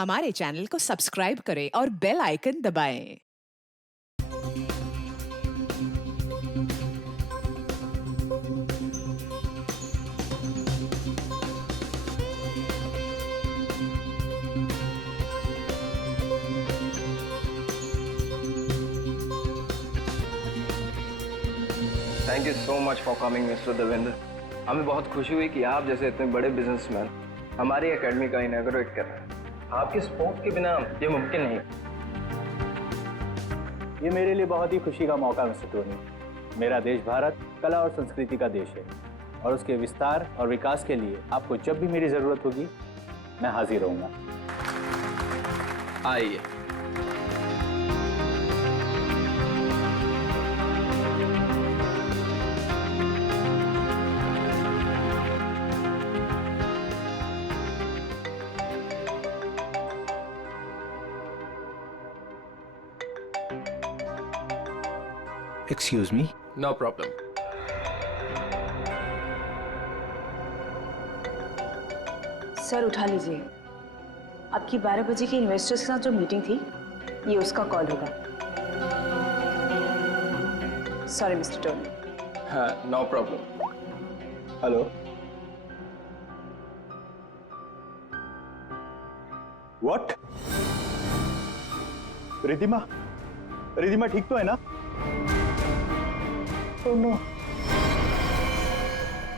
हमारे चैनल को सब्सक्राइब करें और बेल आइकन दबाएं। Thank you so much for coming mister Devendra. हमें बहुत खुशी हुई कि आप जैसे इतने बड़े बिजनेसमैन हमारी एकेडमी का इनॉग्रेट कर रहे हैं। आपके सपोर्ट के बिना ये मुमकिन नहीं। ये मेरे लिए बहुत ही खुशी का मौका मिस्टर टोनी। मेरा देश भारत कला और संस्कृति का देश है और उसके विस्तार और विकास के लिए आपको जब भी मेरी जरूरत होगी मैं हाजिर रहूंगा। आइए। Excuse me? No problem. Sir उठा लीजिए। आपकी 12 बजे की इन्वेस्टर्स के साथ जो मीटिंग थी ये उसका कॉल होगा। Sorry mister Tony. हाँ, no problem. Hello. What? Ridhima? Ridhima ठीक तो है ना? Oh no.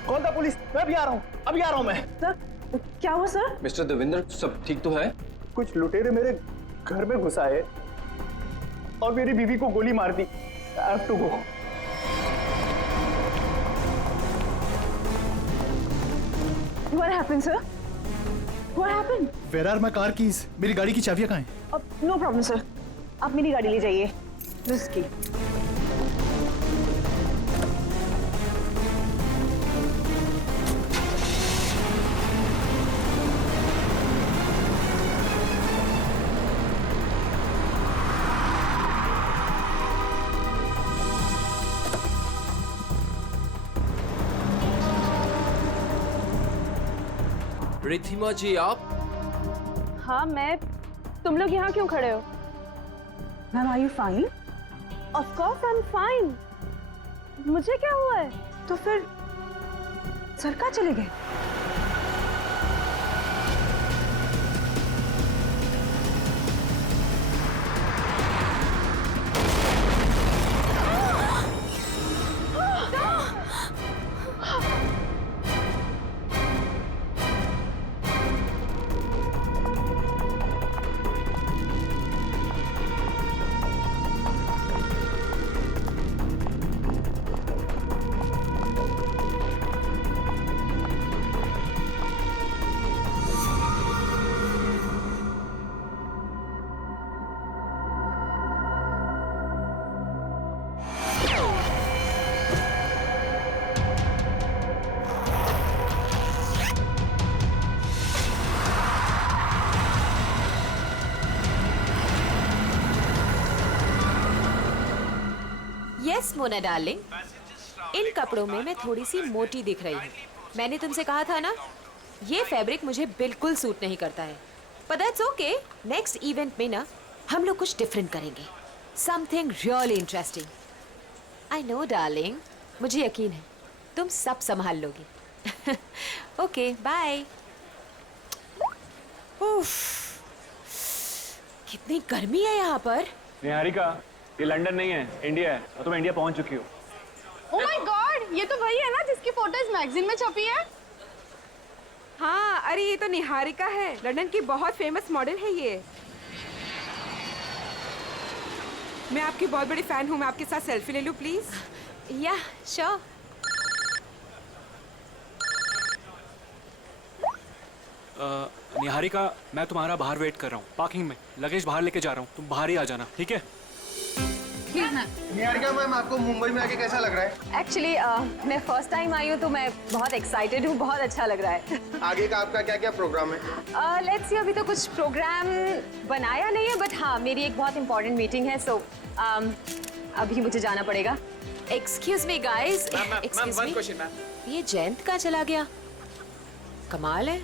Call the police. मैं अभी आ रहा हूँ, अभी आ रहा हूँ मैं। सर क्या हुआ सर? मिस्टर देवेंद्र सब ठीक तो है? कुछ लुटेरे मेरे घर में घुस आए और मेरी बीवी को गोली मार दी। I have to go. What happened sir? What happened? Where are my car keys? मेरी गाड़ी की चाबियां कहाँ हैं? No problem sir. आप मेरी गाड़ी ले जाइए। दिस की। रिधिमा जी आप? हाँ मैं। तुम लोग यहाँ क्यों खड़े हो? Ma'am are you fine? Of course I am fine. मुझे क्या हुआ है? तो फिर सर कहाँ चले गए? यस मोना डार्लिंग, इन कपड़ों में मैं थोड़ी सी मोटी दिख रही हूँ। मैंने तुमसे कहा था ना, ये फैब्रिक मुझे बिल्कुल सूट नहीं करता है। पर दैट्स ओके, नेक्स्ट इवेंट में ना हम लोग कुछ डिफरेंट करेंगे, something really interesting. I know darling, मुझे यकीन है तुम सब संभाल लोगी। Okay bye. कितनी गर्मी है यहाँ पर। निहारिका, ये लंदन नहीं है, इंडिया है और तुम इंडिया पहुंच चुकी हो। ओह माय गॉड, ये तो वही है ना जिसकी फोटोज मैगजीन में छपी है। हाँ, अरे ये तो निहारिका है, लंदन की बहुत फेमस मॉडल है ये। मैं आपकी बहुत बड़ी फैन हूँ, मैं आपके साथ सेल्फी ले लूँ प्लीज? या श्योर। निहारिका, मैं तुम्हारा बाहर वेट कर रहा हूँ पार्किंग में। लगेज बाहर लेके जा रहा हूँ, तुम बाहर ही आ जाना, ठीक है? निहारिका मैम, आपको मुंबई में आके कैसा लग रहा है? एक्चुअली मैं फर्स्ट टाइम आई हूँ तो मैं बहुत एक्साइटेड हूँ, बहुत अच्छा लग रहा है। आगे का आपका क्या क्या प्रोग्राम है? लेट्स सी, अभी तो कुछ प्रोग्राम बनाया नहीं है, बट हाँ मेरी एक बहुत इंपॉर्टेंट मीटिंग है, सो अभी मुझे जाना पड़ेगा। Excuse me guys, excuse me, ये जयंत कहाँ चला गया? कमाल है।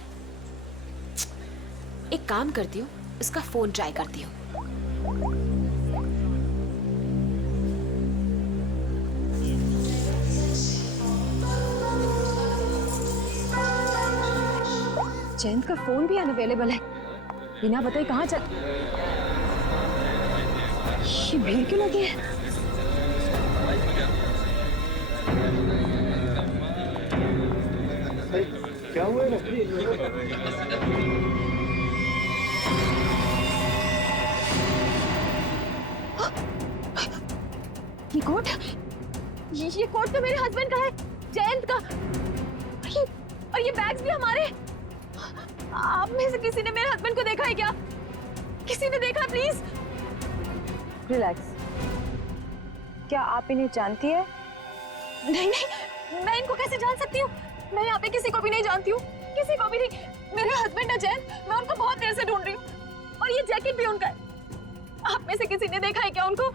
एक काम करती हूँ, उसका फोन ट्राई करती हूँ। जयंत का फोन भी अनअवेलेबल है। बिना बताए कहाँ चल, ये भीड़ क्यों लगी है? क्या हुआ है? ये कोट, ये कोट तो मेरे हस्बैंड का है, जयंत का। और ये बैग्स भी हमारे। आप में से किसी ने मेरे हस्बैंड को देखा है क्या? किसी ने देखा? Please relax. क्या आप इन्हें जानती है? नहीं नहीं, मैं इनको कैसे जान सकती हूँ? मैं यहाँ पे किसी को भी नहीं जानती हूँ, किसी को भी नहीं। मेरे हस्बैंड है जयंत, मैं उनको बहुत देर से ढूंढ रही हूँ और ये जैकेट भी उनका है। आप में से किसी ने देखा है क्या उनको?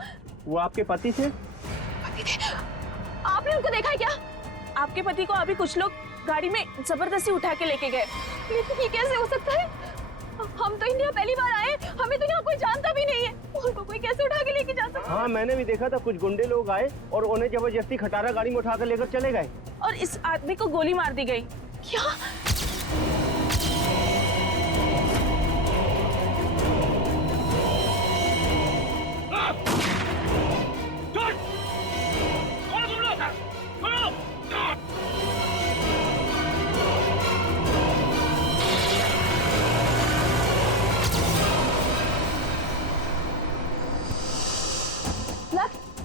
वो आपके पति थे? पति थे? आपने उनको देखा है क्या? आपके पति को अभी कुछ लोग गाड़ी में जबरदस्ती उठा के लेके गए। लेकिन ये कैसे हो सकता है? हम तो इंडिया पहली बार आए, हमें तो यहाँ कोई जानता भी नहीं है। उनको कोई कैसे उठा के लेके जा सकता है? हाँ, मैंने भी देखा था, कुछ गुंडे लोग आए और उन्हें जबरदस्ती खटारा गाड़ी में उठा कर लेकर चले गए। और इस आदमी को गोली मार दी गई। क्या?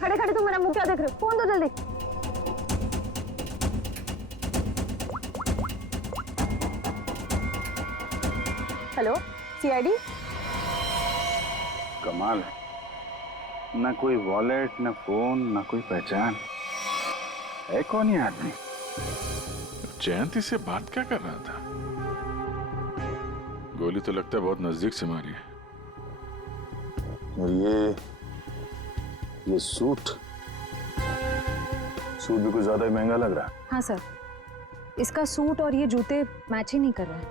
खड़े खड़े तुम मेरा मुंह क्या देख रहे हो? फोन दो जल्दी। Hello, CID. कमाल है, ना कोई वॉलेट, ना फोन, ना कोई पहचान। है कौन ये आदमी? जयंती से बात क्या कर रहा था? गोली तो लगता है बहुत नजदीक से मारी है। और ये सूट भी कुछ ज्यादा ही महंगा लग रहा है। हाँ सर, इसका सूट और ये जूते मैच ही नहीं कर रहे हैं।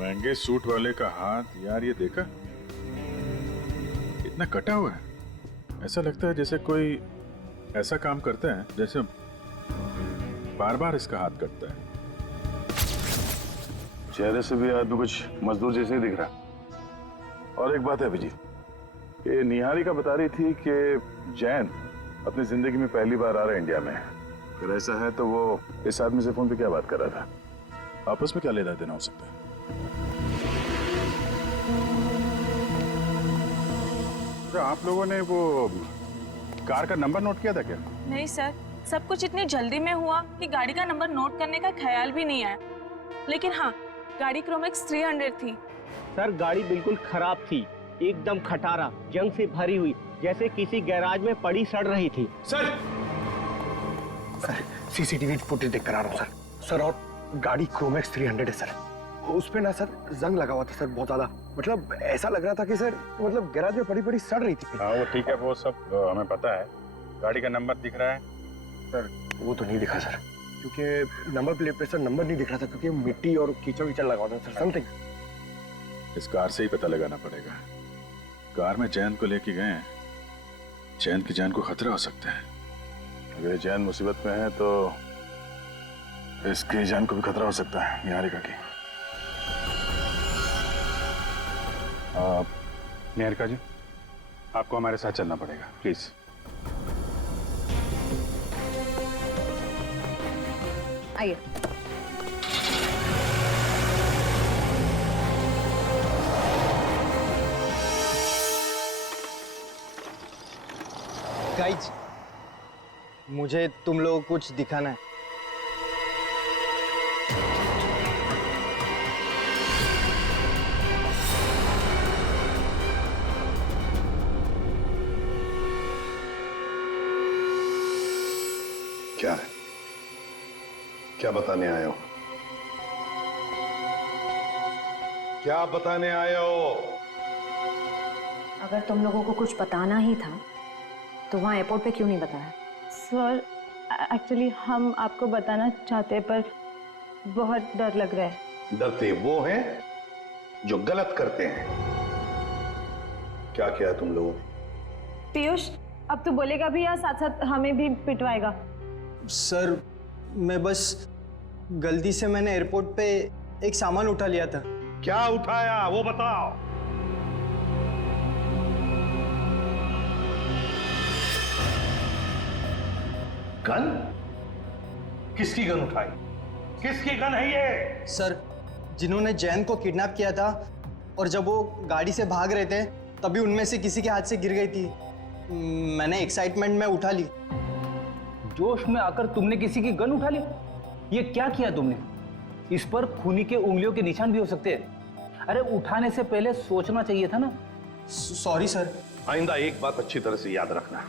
महंगे सूट वाले का हाथ, यार ये देखा, इतना कटा हुआ है। ऐसा लगता है जैसे कोई ऐसा काम करता है जैसे बार बार इसका हाथ कटता है। चेहरे से भी आदमी कुछ मजदूर जैसे ही दिख रहा। और एक बात है अभिजीत, ये निहारिका बता रही थी कि जैन अपनी जिंदगी में पहली बार आ रहा है इंडिया में। अगर ऐसा है तो वो इस आदमी से फोन पे क्या बात कर रहा था? आपस में क्या लेना देना हो सकता है? तो आप लोगों ने वो कार का नंबर नोट किया था क्या? नहीं सर, सब कुछ इतनी जल्दी में हुआ कि गाड़ी का नंबर नोट करने का ख्याल भी नहीं आया। लेकिन हाँ, गाड़ी क्रोमैक्स 300 थी। सर, गाड़ी बिल्कुल खराब थी, एकदम खटारा, जंग से भरी हुई, जैसे किसी गैराज में पड़ी सड़ रही थी। सर सीसीटीवी फुटेज देख कर आ रहा हूँ सर। सर, और गाड़ी क्रोमैक्स 300 है सर। उस पे ना सर जंग लगा हुआ था सर, बहुत ज्यादा। मतलब ऐसा लग रहा था कि सर मतलब गैराज में पड़ी पड़ी सड़ रही थी। हाँ वो ठीक है, वो सब हमें पता है। गाड़ी का नंबर दिख रहा है? सर वो तो नहीं दिखा सर, क्योंकि नंबर प्लेट पे सर नंबर नहीं दिख रहा था, क्योंकि मिट्टी और कीचड़ वीचड़ लगा हुआ था सर। समथिंग इस कार से ही पता लगाना पड़ेगा। कार में जैन को लेके गए हैं, जैन की जान को खतरा हो सकता है। अगर जैन मुसीबत में है तो इसकी जान को भी खतरा हो सकता है, निहारिका की। निहारिका जी, आपको हमारे साथ चलना पड़ेगा, प्लीज। आइए। गाइज, मुझे तुम लोगों को कुछ दिखाना है। क्या है? क्या बताने आए हो? क्या बताने आए हो? अगर तुम लोगों को कुछ बताना ही था तो वहाँ एयरपोर्ट पे क्यों नहीं बताया? सर, एक्चुअली हम आपको बताना चाहते हैं पर बहुत डर लग रहा है। डरते वो हैं जो गलत करते हैं। क्या किया तुम लोगों ने? पीयूष अब तो बोलेगा भी या साथ साथ हमें भी पिटवाएगा? सर मैं बस गलती से मैंने एयरपोर्ट पे एक सामान उठा लिया था। क्या उठाया वो बताओ। गन? किसकी गन उठाई? किसकी गन है ये? सर जिन्होंने जैन को किडनैप किया था और जब वो गाड़ी से भाग रहे थे तभी उनमें से किसी के हाथ से गिर गई थी। मैंने एक्साइटमेंट में उठा ली। जोश में आकर तुमने किसी की गन उठा ली? ये क्या किया तुमने? इस पर खूनी के उंगलियों के निशान भी हो सकते हैं। अरे उठाने से पहले सोचना चाहिए था ना। Sorry sir. आइंदा एक बात अच्छी तरह से याद रखना,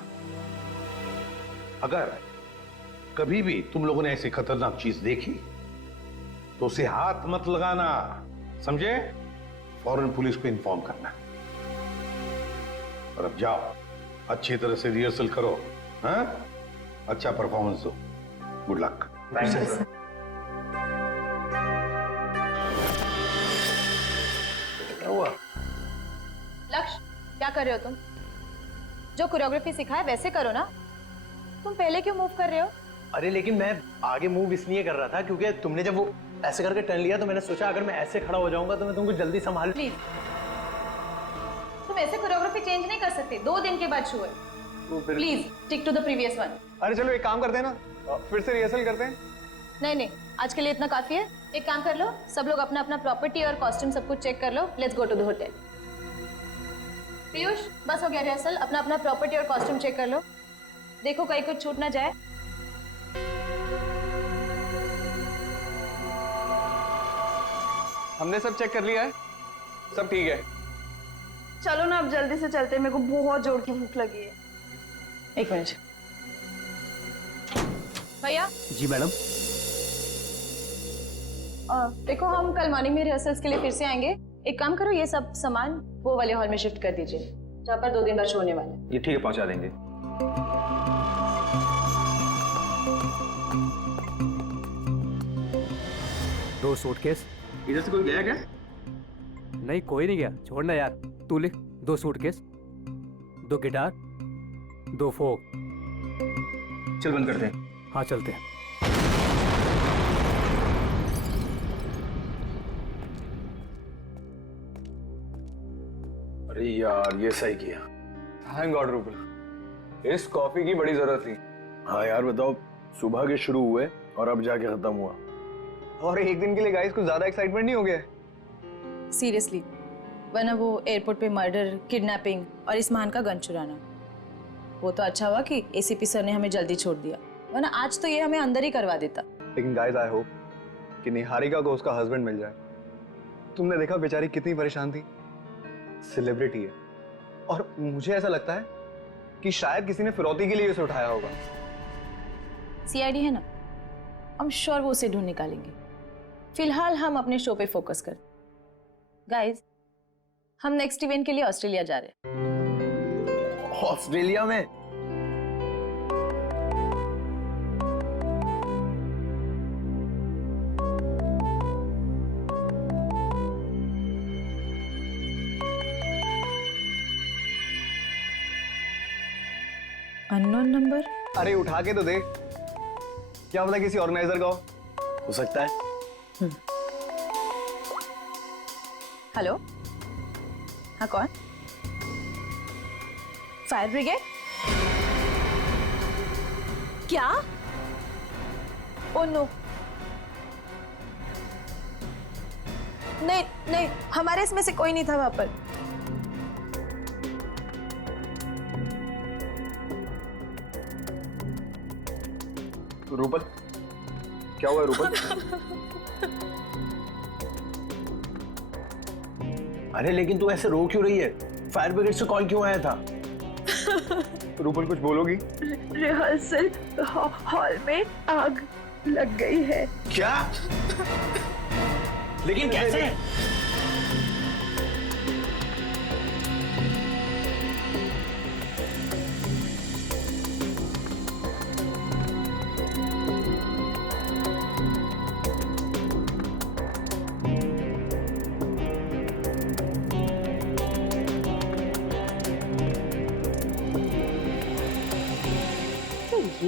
अगर कभी भी तुम लोगों ने ऐसी खतरनाक चीज देखी तो उसे हाथ मत लगाना, समझे? फौरन पुलिस को इन्फॉर्म करना। और अब जाओ, अच्छी तरह से रिहर्सल करो, हाँ? अच्छा परफॉर्मेंस दो। Good luck. लक्ष्य क्या कर रहे हो तुम? जो कोरियोग्राफी सिखाया वैसे करो ना। तुम पहले क्यों मूव कर रहे हो? अरे लेकिन मैं आगे मूव इसलिए कर रहा था क्योंकि तुमने जब वो ऐसे करके टर्न लिया तो मैंने सोचा अगर मैं ऐसे खड़ा हो जाऊंगा तो मैं तुमको जल्दी संभाल। प्लीज तुम ऐसे कोरियोग्राफी चेंज नहीं कर सकते। 2 दिन के बाद शो है। Please stick to the previous one. अरे चलो एक काम करते हैं ना, फिर से रिहर्सल करते हैं। नहीं आज के लिए इतना काफी है। एक काम कर लो, सब लोग अपना अपना प्रॉपर्टी और कॉस्ट्यूम सब कुछ चेक कर लो। Let's go to the hotel. Piyush बस हो गया रिहर्सल। अपना अपना प्रॉपर्टी और कॉस्ट्यूम चेक कर लो। देखो कहीं कुछ छूट ना जाए। हमने सब चेक कर लिया है, सब ठीक है। चलो ना अब जल्दी से चलते हैं, मेरे को बहुत जोर की भूख लगी है। एक मिनट भैया। जी मैडम। देखो हम कल मॉर्निंग में रिहर्सल्स के लिए फिर से आएंगे। एक काम करो, ये सब सामान वो वाले हॉल में शिफ्ट कर दीजिए जहाँ पर 2 दिन बाद शो होने वाला है। ये ठीक है, पहुंचा देंगे। दो सूटकेस। इधर से कोई गया क्या? नहीं कोई नहीं गया, छोड़ना यार। तू लिख 2 सूटकेस, 2 गिटार, 2 फोक। चल बंद करते हैं। हाँ चलते हैं। अरे यार ये सही किया। थैंक गॉड रूपल, इस कॉफी की बड़ी जरूरत थी। हाँ यार बताओ, सुबह के शुरू हुए और अब जाके खत्म हुआ। और एक दिन के लिए गाइस कुछ ज्यादा एक्साइटमेंट नहीं हो गया? सीरियसली, वरना वो एयरपोर्ट पे मर्डर, किडनैपिंग और इस महान का गन चुराना, वो तो अच्छा हुआ कि एसीपी सर ने हमें जल्दी छोड़ दिया, वरना आज तो ये हमें अंदर ही करवा देता। लेकिन गाइस आई होप कि निहारिका को उसका हस्बैंड मिल जाए। तुमने देखा बेचारी कितनी परेशान थी। सेलिब्रिटी है और मुझे ऐसा लगता है कि शायद किसी ने फिरौती के लिए उसे उठाया होगा। सीआईडी है ना, हम श्योर वो उसे ढूंढ निकालेंगे। फिलहाल हम अपने शो पे फोकस कर। गाइस हम नेक्स्ट इवेंट के लिए ऑस्ट्रेलिया जा रहे हैं। ऑस्ट्रेलिया में? Unknown number. अरे उठा के तो दे, क्या पता किसी ऑर्गेनाइजर का हो सकता है। हेलो, हाँ कौन? Fire brigade? क्या? ओ नो, नहीं हमारे इसमें से कोई नहीं था वहां पर। रूपल, क्या हुआ रूपल? अरे लेकिन तू ऐसे रो क्यों रही है? फायर ब्रिगेड से कॉल क्यों आया था? रूपल कुछ बोलोगी? रिहर्सल हॉल में आग लग गई है। क्या? लेकिन कैसे?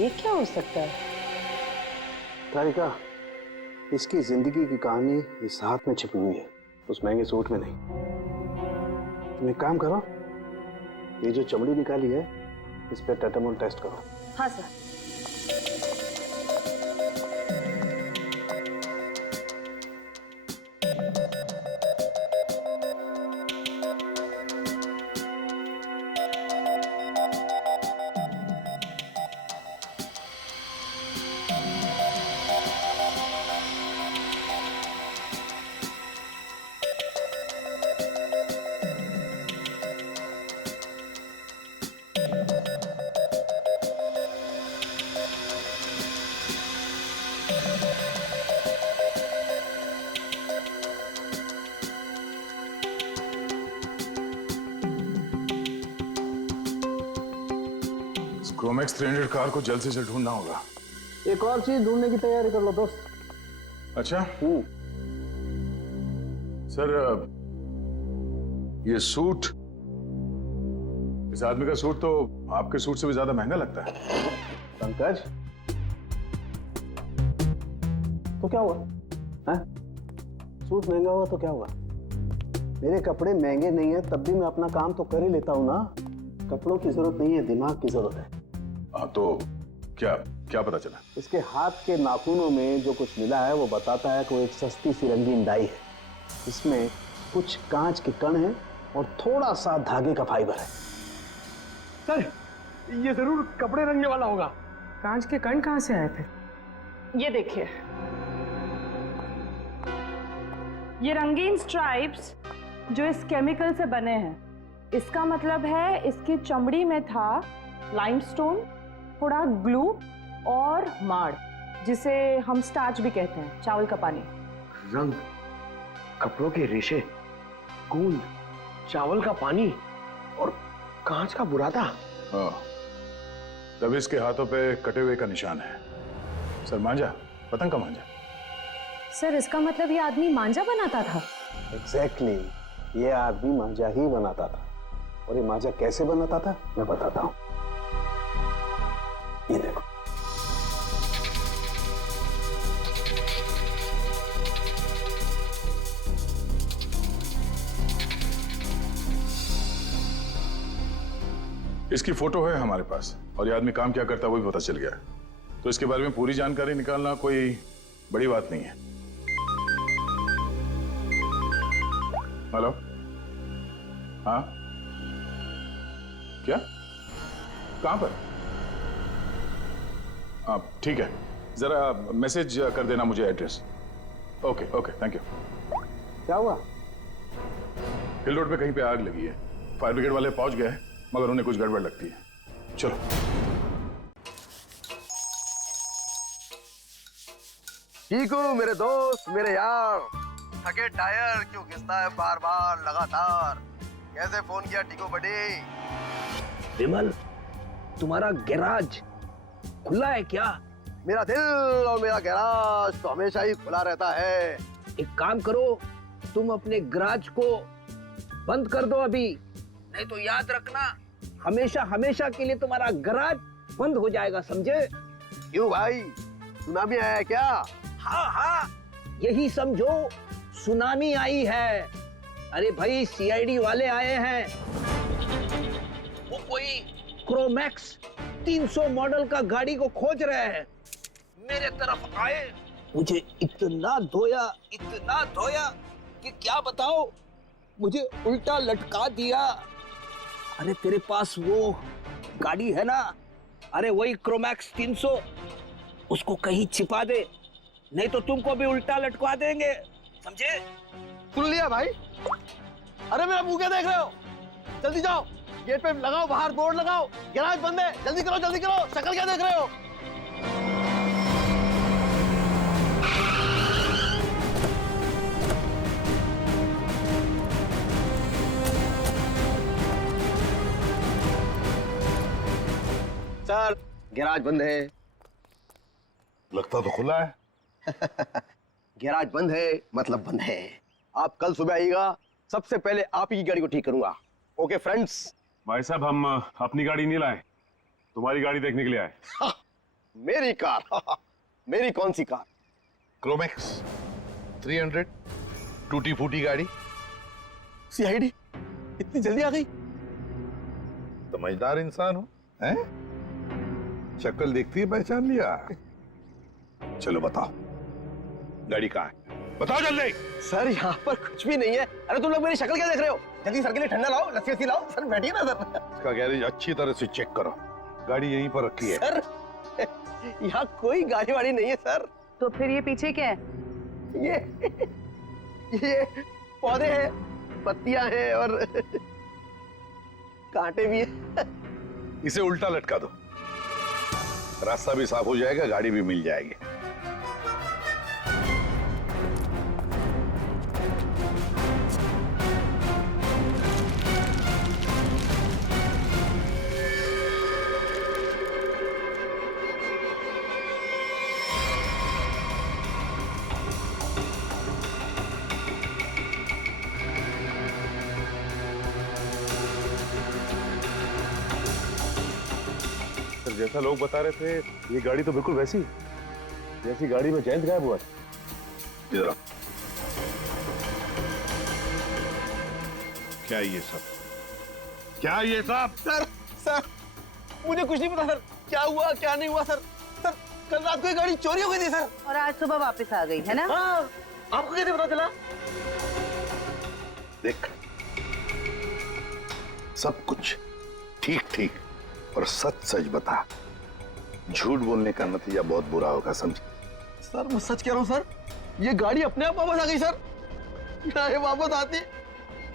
ये क्या हो सकता है? तारिका, इसकी जिंदगी की कहानी इस हाथ में छिपी हुई है, उस महंगे सूट में नहीं। तुम एक काम करो, ये जो चमड़ी निकाली है इस पे टेटामोल टेस्ट करो। हाँ सर। क्रोमैक्स 300 कार को जल्द से जल्द ढूंढना होगा। एक और चीज ढूंढने की तैयारी कर लो दोस्त। अच्छा। सर, ये सूट, इस आदमी का सूट तो आपके सूट से भी ज्यादा महंगा लगता है। पंकज, तो क्या हुआ? हैं? सूट महंगा हुआ तो क्या हुआ? मेरे कपड़े महंगे नहीं है तब भी मैं अपना काम तो कर ही लेता हूँ ना। कपड़ों की जरूरत नहीं है, दिमाग की जरूरत है। हाँ, तो क्या क्या पता चला? इसके हाथ के नाखूनों में जो कुछ मिला है वो बताता है कि वो एक सस्ती सी रंगीन डाई है। इसमें कुछ कांच के कण हैं और थोड़ा सा धागे का फाइबर है। सर, ये जरूर कपड़े रंगने वाला होगा। कांच के कण कहाँ से आए थे? ये देखिए, ये रंगीन स्ट्राइप्स जो इस केमिकल से बने हैं, इसका मतलब है इसकी चमड़ी में था लाइमस्टोन, थोड़ा ग्लू और माड़, जिसे हम स्टार्च भी कहते हैं, चावल का पानी। रंग, कपड़ों के रेशे, गूंद, चावल का पानी और कांच का बुरादा। हाँ, तब इसके हाथों पे कटे हुए का निशान है। सर, मांझा, पतंग का मांझा। सर, इसका मतलब ये आदमी मांझा बनाता था? एग्जैक्टली, ये आदमी मांझा ही बनाता था। और ये मांझा कैसे बनाता था मैं बताता हूँ। ये देखो, इसकी फोटो है हमारे पास और ये आदमी काम क्या करता है वो भी पता चल गया। तो इसके बारे में पूरी जानकारी निकालना कोई बड़ी बात नहीं है। हेलो, हाँ, क्या, कहां पर? आप ठीक है, जरा मैसेज कर देना मुझे address. Okay okay, thank you. क्या हुआ? हिल रोड पे कहीं पे आग लगी है। फायर ब्रिगेड वाले पहुंच गए मगर उन्हें कुछ गड़बड़ लगती है। चलो। चीकू मेरे दोस्त, मेरे यार, थके टायर क्यों घिसता है बार बार लगातार? कैसे फोन किया टीको बड़ी? विमल, तुम्हारा गैराज खुला है क्या? मेरा दिल और मेरा गैराज तो हमेशा ही खुला रहता है। एक काम करो, तुम अपने गैराज को बंद कर दो अभी, नहीं तो याद रखना हमेशा हमेशा के लिए तुम्हारा गैराज बंद हो जाएगा, समझे? क्यों भाई, सुनामी आया है क्या? हाँ हाँ, यही समझो सुनामी आई है। अरे भाई, सीआईडी वाले आए हैं। वो कोई क्रोमैक्स 300 मॉडल का गाड़ी को खोज रहे हैं। मेरे तरफ आए, मुझे इतना धोया कि क्या बताओ, मुझे उल्टा लटका दिया। अरे तेरे पास वो गाड़ी है ना, अरे वही क्रोमैक्स 300, उसको कहीं छिपा दे, नहीं तो तुमको भी उल्टा लटका देंगे, समझे? सुन लिया भाई? अरे मेरा मुंह क्या देख रहे हो? जल्दी जाओ, गेट पे लगाओ, बाहर बोर्ड लगाओ, गैराज बंद है, जल्दी करो जल्दी करो। शक्ल क्या देख रहे हो? सर, गैराज बंद है। लगता तो खुला है। गैराज बंद है मतलब बंद है। आप कल सुबह आइएगा, सबसे पहले आप ही की गाड़ी को ठीक करूंगा। Okay friends? भाई साहब, हम अपनी गाड़ी नहीं लाए, तुम्हारी गाड़ी देखने के लिए आए। मेरी कार मेरी कौन सी कार? क्रोमैक्स 300 टूटी फूटी गाड़ी। सीआईडी इतनी जल्दी आ गई? समझदार इंसान हो, हैं? शक्ल देखती है पहचान लिया। चलो बताओ, गाड़ी कहाँ है? बताओ जल्दी। सर यहाँ पर कुछ भी नहीं है। अरे तुम लोग मेरी शक्ल क्या देख रहे हो? जल्दी सर के लिए ठंडा लाओ, लस्सी लाओ। सर बैठिए ना सर। इसका गैरेज अच्छी तरह से चेक करो, गाड़ी यहीं पर रखी है। सर यहाँ कोई गाड़ी वाड़ी नहीं है सर। तो फिर ये पीछे क्या है? ये पौधे हैं, पत्तियां हैं और कांटे भी हैं। इसे उल्टा लटका दो, रास्ता भी साफ हो जाएगा, गाड़ी भी मिल जाएगी। जैसा लोग बता रहे थे, ये गाड़ी तो बिल्कुल वैसी जैसी गाड़ी में जयंत गायब हुआ था। इधर आओ। क्या ये सब? क्या ये सब? सर मुझे कुछ नहीं पता सर, क्या हुआ क्या नहीं हुआ सर। सर कल रात को ये गाड़ी चोरी हो गई थी सर, और आज सुबह वापस आ गई है ना? हाँ, आपको कैसे पता चला? देख, सब कुछ ठीक ठीक और सच सच बता। झूठ बोलने का नतीजा बहुत बुरा होगा, समझे? सर मैं सच कह रहा हूँ सर, ये गाड़ी अपने आप वापस आ गई सर। ना ये वापस आती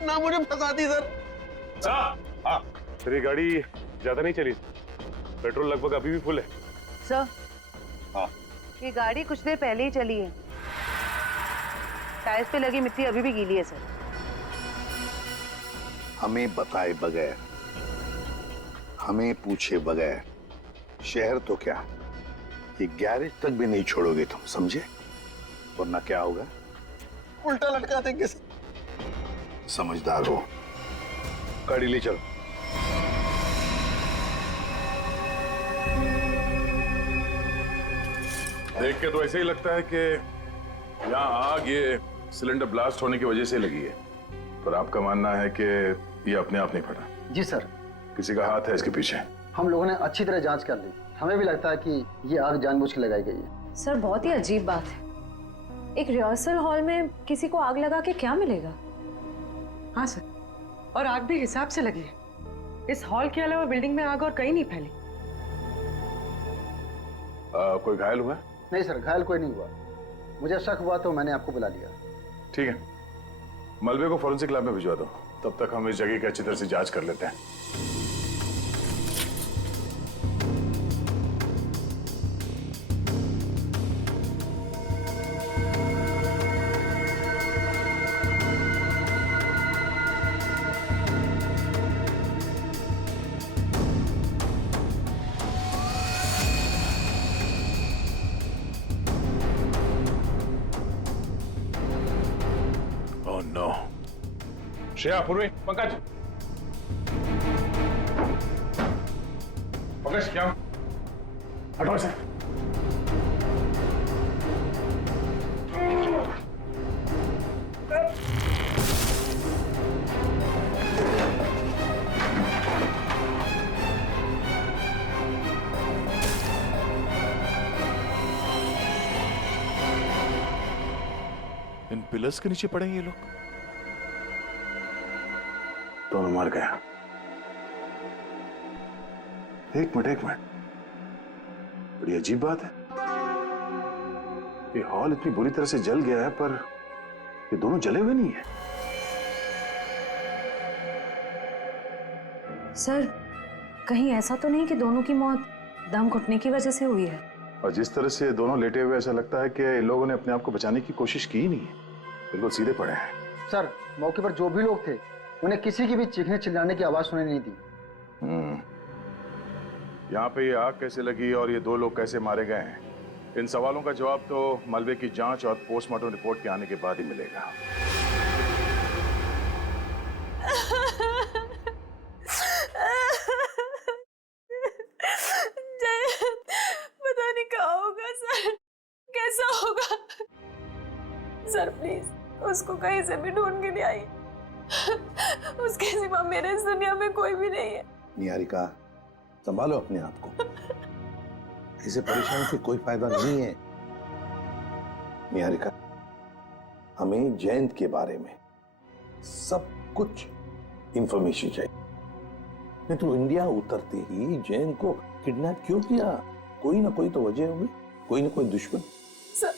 ना मुझे फंसाती सर। हाँ, सर ये गाड़ी ज्यादा नहीं चली, पेट्रोल लगभग अभी भी फुल है। सर हाँ, ये गाड़ी कुछ देर पहले ही चली है, टायर्स पे लगी मिट्टी अभी भी गीली है सर। हमें बताए बगैर, हमें पूछे बगैर शहर तो क्या, ये गैरेज तक भी नहीं छोड़ोगे तुम, समझे? वरना क्या होगा? उल्टा लटका देंगे सर। समझदार हो, गाड़ी ले चलो। देख के तो ऐसे ही लगता है कि यहाँ आग ये सिलेंडर ब्लास्ट होने की वजह से लगी है, पर आपका मानना है कि ये अपने आप नहीं फटा? जी सर, किसी का हाथ है इसके पीछे? हम लोगों ने अच्छी तरह जांच कर ली, हमें भी लगता है कि ये आग जानबूझ के लगाई गई है। सर बहुत ही अजीब बात है, एक रिहर्सल हॉल में किसी को आग लगा के क्या मिलेगा? हाँ सर, और आग भी हिसाब से लगी है। इस हॉल के अलावा बिल्डिंग में आग और कहीं नहीं फैली। कोई घायल हुआ? नहीं सर, घायल कोई नहीं हुआ। मुझे शक हुआ तो मैंने आपको बुला लिया। ठीक है, मलबे को फॉरेंसिक लैब में भिजवा दो, तब तक हम इस जगह की अच्छी तरह से जांच कर लेते हैं। Oh no! श्रेया, पूर्वी, पंकज, पंकज क्या? हटो इसे। इन पिलर्स के नीचे पड़े ये लोग। दोनों मर गया। एक मिनट, बड़ी अजीब बात है, ये हॉल इतनी बुरी तरह से जल गया है पर ये दोनों जले हुए नहीं है। सर कहीं ऐसा तो नहीं कि दोनों की मौत दम घुटने की वजह से हुई है? और जिस तरह से दोनों लेटे हुए ऐसा लगता है कि इन लोगों ने अपने आप को बचाने की कोशिश की ही नहीं है, बिल्कुल सीधे पड़े हैं। सर मौके पर जो भी लोग थे उन्हें किसी की भी चीखने चिल्लाने की आवाज सुनाई नहीं दी। यहाँ पे ये आग कैसे लगी और ये दो लोग कैसे मारे गए हैं, इन सवालों का जवाब तो मलबे की जांच और पोस्टमार्टम रिपोर्ट के आने के बाद ही मिलेगा। पता सर प्लीज उसको कहीं से भी ढूंढ के ले आई। उसके सिवा मेरे इस दुनिया में कोई भी नहीं है। निहारिका, संभालो अपने आप को। ऐसे परेशान से कोई फायदा नहीं है। निहारिका, हमें जयंत के बारे में सब कुछ इंफॉर्मेशन चाहिए। नहीं तो इंडिया उतरते ही जयंत को किडनैप क्यों किया? कोई ना कोई तो वजह होगी, कोई ना कोई दुश्मन। सर,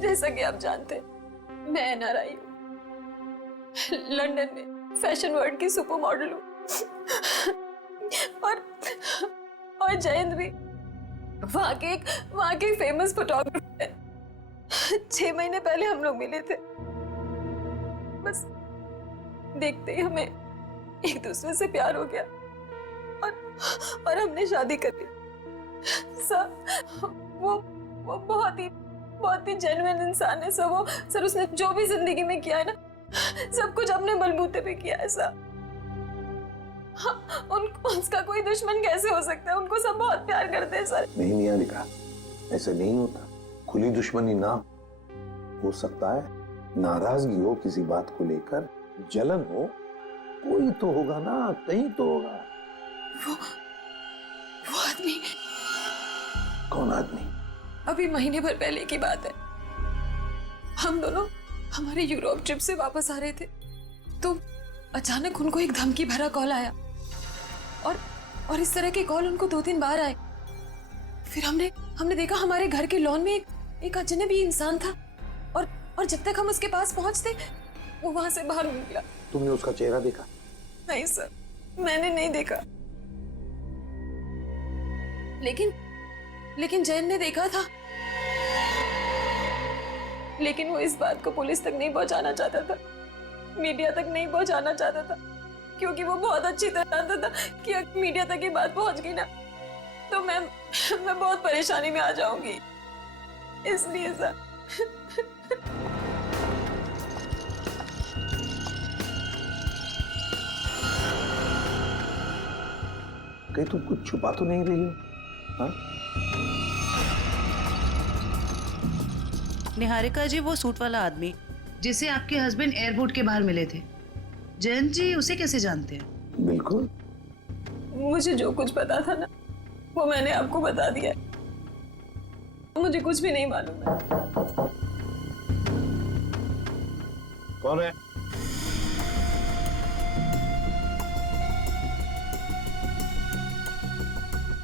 जैसा कि आप जानते हैं, मैं एनआरआई हूँ, लंदन में फैशन वर्ल्ड की सुपर मॉडल हूँ, और जयंत भी वहाँ के फेमस फोटोग्राफर है। 6 महीने पहले हम लोग मिले थे। बस देखते ही हमें एक दूसरे से प्यार हो गया और हमने शादी कर ली। सर, वो बहुत ही जेन्युइन इंसान है सर। उसने जो भी जिंदगी में किया है ना, सब कुछ अपने बलबूते पे किया है सर। उसका कोई दुश्मन कैसे हो सकता है? उनको सब बहुत प्यार करते हैं सर। नहीं निहारिका, ऐसे नहीं होता। खुली दुश्मनी ना हो सकता है, नाराजगी हो किसी बात को लेकर, जलन हो, कोई तो होगा ना, कहीं तो होगा। वो आदमी। कौन आदमी? अभी महीने भर पहले की बात है। हम दोनों हमारे यूरोप ट्रिप से वापस आ रहे थे, तो अचानक उनको एक धमकी भरा कॉल आया और इस तरह के कॉल उनको 2-3 बार आए। फिर हमने देखा हमारे घर के लॉन में एक अजनबी इंसान था और जब तक हम उसके पास पहुंचते वो वहां से बाहर निकला। तुमने उसका चेहरा देखा? नहीं सर, मैंने नहीं देखा, लेकिन जैन ने देखा था। लेकिन वो इस बात को पुलिस तक नहीं पहुंचाना चाहता था, मीडिया तक नहीं पहुंचाना चाहता था, क्योंकि वो बहुत अच्छी तरह जानता था कि अगर मीडिया तक ये बात पहुंच गई ना तो मैं बहुत परेशानी में आ जाऊंगी। इसलिए सर कहीं तुम कुछ छुपा तो नहीं रही हो? हाँ? निहारिका जी, वो सूट वाला आदमी जिसे आपके हस्बैंड एयरपोर्ट के बाहर मिले थे, जयंत जी उसे कैसे जानते हैं? बिल्कुल। मुझे जो कुछ पता था ना वो मैंने आपको बता दिया है। मुझे कुछ भी नहीं मालूम है। कौन है?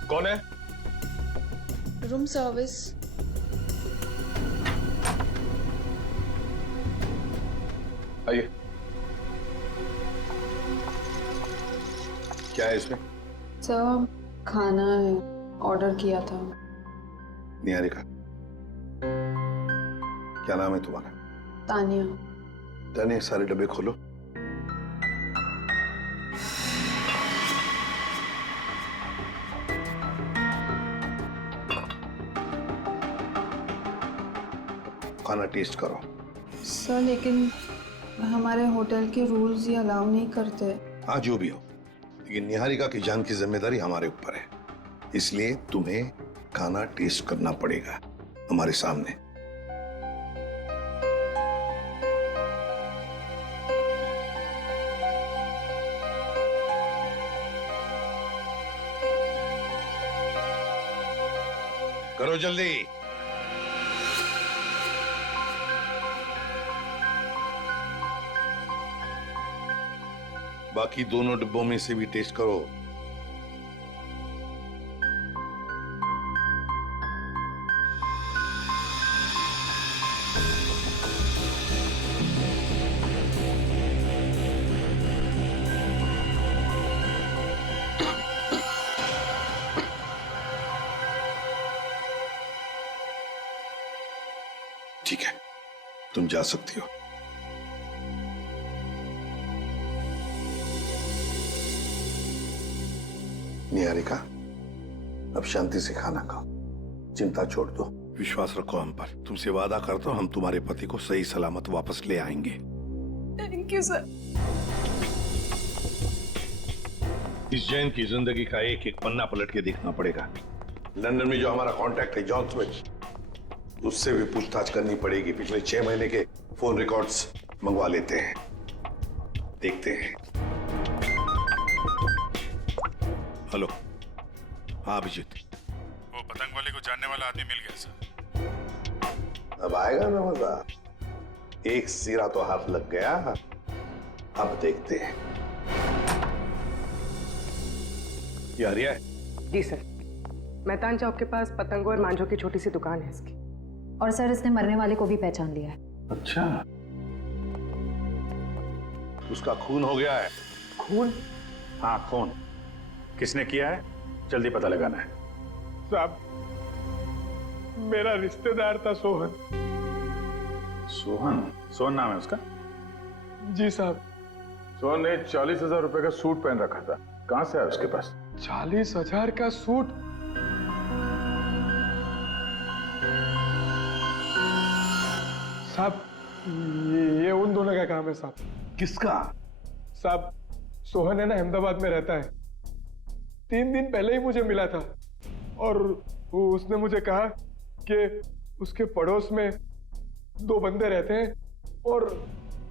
कौन है? Room service. आइए। क्या है इसमें? सर, खाना है, ऑर्डर किया था। निहारिका, क्या नाम है तुम्हारा? तानिया। तानिया, सारे डब्बे खोलो। खाना टेस्ट करो। सर, लेकिन हमारे होटल के रूल्स ये अलाउ नहीं करते। हाँ, जो भी हो, लेकिन निहारिका की जान की जिम्मेदारी हमारे ऊपर है, इसलिए तुम्हें खाना टेस्ट करना पड़ेगा हमारे सामने। करो जल्दी। बाकी दोनों डिब्बों में से भी टेस्ट करो। ठीक है, तुम जा सकती हो। निहारिका, अब शांति से खाना खाओ, चिंता छोड़ दो, विश्वास रखो हम पर। तुमसे वादा करता हूं हम तुम्हारे पति को सही सलामत वापस ले आएंगे। Thank you sir. इस जैन की जिंदगी का एक एक पन्ना पलट के देखना पड़ेगा। लंदन में जो हमारा कांटेक्ट है जॉन स्मिथ, उससे भी पूछताछ करनी पड़ेगी। पिछले 6 महीने के फोन रिकॉर्ड्स मंगवा लेते हैं, देखते हैं। हेलो, हाँ अभिजीत। वो पतंग वाले को जानने वाला आदमी मिल गया सर। अब आएगा ना मजा। एक सिरा तो हाथ लग गया, अब देखते हैं। ये आर्या है? जी सर, मेहतान चौक के पास पतंगों और मांझों की छोटी सी दुकान है इसकी। और सर इसने मरने वाले को भी पहचान लिया है। अच्छा, उसका खून हो गया है। खून? हाँ खून। किसने किया है जल्दी पता लगाना है। साहब, मेरा रिश्तेदार था सोहन। सोहन? सोहन नाम है उसका? जी साहब। सोहन ने 40,000 रुपए का सूट पहन रखा था, कहां से आया उसके पास? 40,000 का सूट? साहब, ये उन दोनों का काम है साहब। किसका? साहब, सोहन है ना, अहमदाबाद में रहता है। 3 दिन पहले ही मुझे मिला था और उसने मुझे कहा कि उसके पड़ोस में 2 बंदे रहते हैं और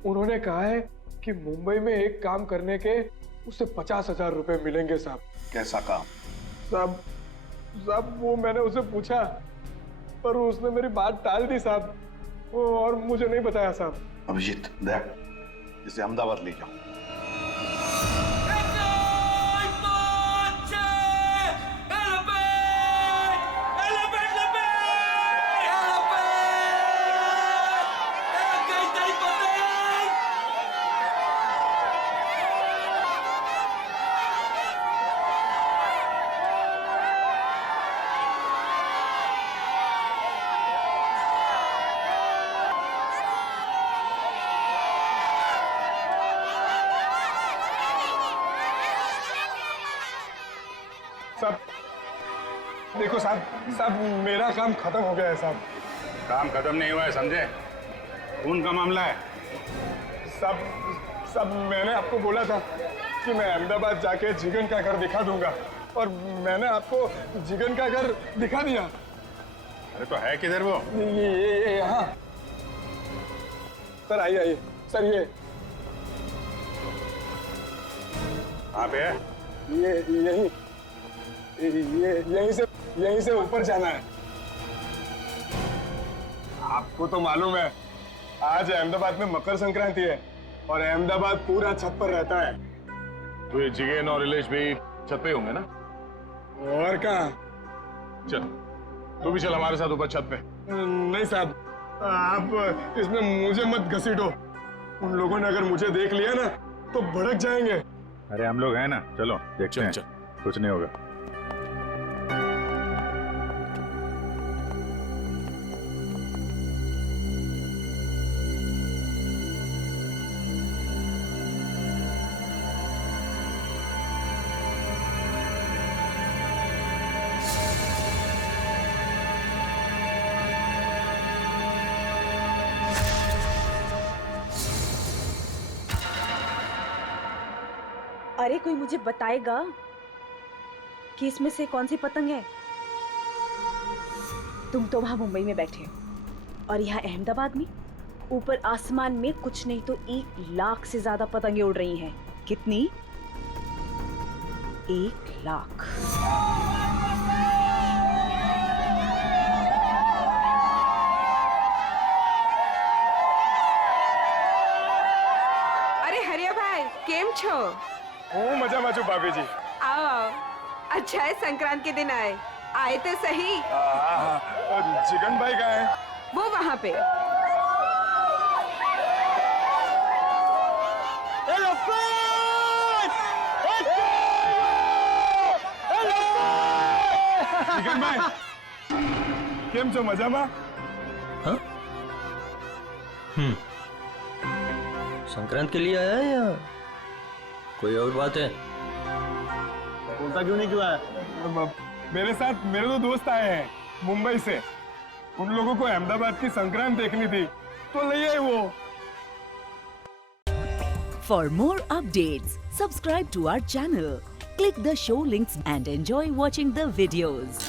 उन्होंने कहा है कि मुंबई में एक काम करने के उसे 50,000 रुपए मिलेंगे साहब। कैसा काम? साहब वो मैंने उसे पूछा पर उसने मेरी बात टाल दी साहब, और मुझे नहीं बताया साहब। अभिजीत, देख, इसे अहमदाबाद ले जाओ। साहब देखो साहब मेरा काम खत्म हो गया है साहब। काम खत्म नहीं हुआ है समझे, खून का मामला है। साहब मैंने आपको बोला था कि मैं अहमदाबाद जाके जिगन का घर दिखा दूंगा और मैंने आपको जिगन का घर दिखा दिया। अरे तो है किधर वो? ये यहाँ। सर आइए सर, ये कहाँ पे है? ये यहीं से ऊपर जाना है। आपको तो मालूम है आज अहमदाबाद में मकर संक्रांति है और अहमदाबाद पूरा छत पर रहता है। तो ये जिगेन और इलेश भी छत पे होंगे ना? और कहाँ? चल तू भी चल हमारे साथ ऊपर छत पे। नहीं साहब, आप इसमें मुझे मत घसीटो। उन लोगों ने अगर मुझे देख लिया ना तो भड़क जाएंगे। अरे हम लोग हैं ना, चलो देखते हैं। कुछ नहीं होगा। अरे कोई मुझे बताएगा कि इसमें से कौन सी पतंग है? तुम तो वहां मुंबई में बैठे हो और यहाँ अहमदाबाद में ऊपर आसमान में कुछ नहीं तो 1 लाख से ज्यादा पतंगे उड़ रही हैं। कितनी? 1 लाख। अरे हरिया भाई, केम छो? ओ मजा माचू भाभी जी। आओ, अच्छा है संक्रांत के दिन आए तो सही। जिगन भाई कहाँ है? वो वहाँ पे। जिगन भाई केम छो, मजामा? हाँ? संक्रांत के लिए आया है या कोई और बात है? बोलता क्यों नहीं क्यों आया? मेरे साथ मेरे 2 दोस्त आए हैं मुंबई से। उन लोगों को अहमदाबाद की संक्रांत देखनी थी तो ले आए वो। For more updates, subscribe to our channel, click the show links and enjoy watching the videos.